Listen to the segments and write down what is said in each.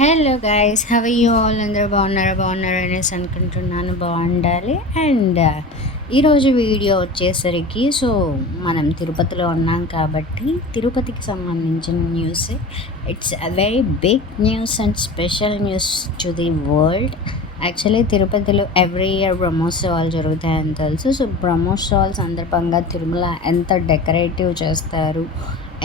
Hello guys, have you all? అందరూ బాగున్నారు అనేసి అనుకుంటున్నాను. బాగుండాలి. అండ్ ఈరోజు వీడియో వచ్చేసరికి మనం తిరుపతిలో ఉన్నాం కాబట్టి తిరుపతికి సంబంధించిన news. It's a very big news and special news to the world. Actually తిరుపతిలో ఎవ్రీ ఇయర్ బ్రహ్మోత్సవాలు జరుగుతాయని తెలుసు. బ్రహ్మోత్సవాల సందర్భంగా తిరుమల ఎంత డెకరేటివ్ చేస్తారు,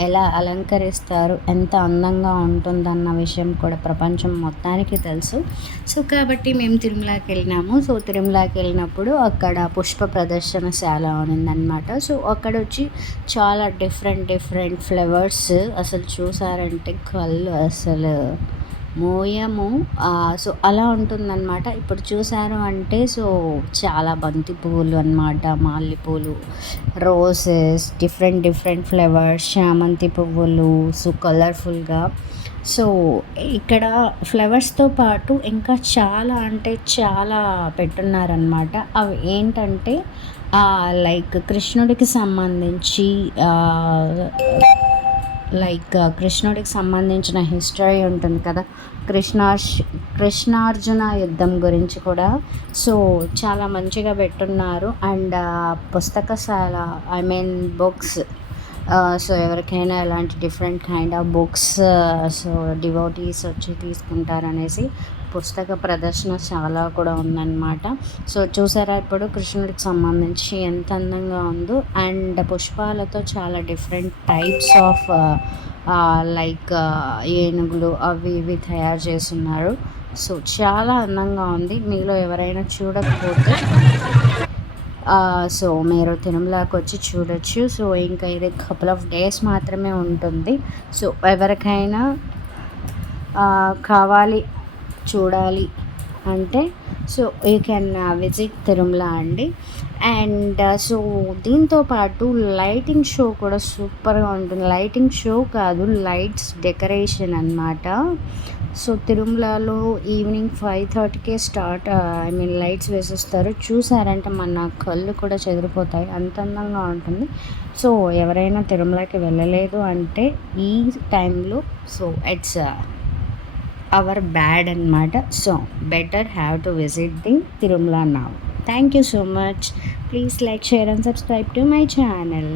ఎలా అలంకరిస్తారు, ఎంత అందంగా ఉంటుందన్న విషయం కూడా ప్రపంచం మొత్తానికి తెలుసు. కాబట్టి మేము తిరుమలకి వెళ్ళినాము. తిరుమలకి వెళ్ళినప్పుడు అక్కడ పుష్ప ప్రదర్శనశాల ఉన్నిందనమాట. అక్కడ వచ్చి చాలా డిఫరెంట్ ఫ్లేవర్స్ అసలు చూసారంటే కళ్ళు అసలు మోయము. అలా ఉంటుందన్నమాట. ఇప్పుడు చూసారు అంటే చాలా బంతి పువ్వులు అన్నమాట, మల్లెపూలు, రోజెస్, డిఫరెంట్ ఫ్లేవర్స్, చామంతి పువ్వులు, కలర్ఫుల్గా. ఇక్కడ ఫ్లవర్స్తో పాటు ఇంకా చాలా అంటే చాలా పెట్టున్నారనమాట. అవి ఏంటంటే లైక్ కృష్ణుడికి సంబంధించి కృష్ణుడికి సంబంధించిన హిస్టరీ ఉంటుంది కదా, కృష్ణార్జున యుద్ధం గురించి కూడా చాలా మంచిగా పెట్టున్నారు. అండ్ పుస్తకశాల, ఐ మీన్ బుక్స్. ఎవరికైనా ఎలాంటి different kind of books devotees వచ్చి తీసుకుంటారనేసి పుస్తక ప్రదర్శనశాల కూడా ఉందన్నమాట. చూసారా ఇప్పుడు కృష్ణుడికి సంబంధించి ఎంత అందంగా ఉందో. అండ్ పుష్పాలతో చాలా డిఫరెంట్ టైప్స్ ఆఫ్ ఏనుగులు అవి ఇవి తయారు చేస్తున్నారు. చాలా అందంగా ఉంది. మీలో ఎవరైనా చూడకపోతే మీరు తిరుమలకి వచ్చి చూడొచ్చు. ఇంకా ఇది కపుల్ ఆఫ్ డేస్ మాత్రమే ఉంటుంది. ఎవరికైనా కావాలి, చూడాలి అంటే యూ కెన్ విజిట్ తిరుమల అండి. అండ్ దీంతో పాటు లైటింగ్ షో కూడా సూపర్గా ఉంటుంది. లైటింగ్ షో కాదు, లైట్స్ డెకరేషన్ అన్నమాట. తిరుమలలో ఈవినింగ్ 5:30కే స్టార్ట్, ఐ మీన్ లైట్స్ వేసేస్తారు. చూసారంటే మన కళ్ళు కూడా చెదిరిపోతాయి, అంత అందంగా ఉంటుంది. ఎవరైనా తిరుమలకి వెళ్ళలేదు అంటే ఈ టైంలో ఇట్స్ అవర్ బ్యాడ్ అన్నమాట. Better have to visit the Tirumala now. Thank you so much. Please like, share and subscribe to my channel.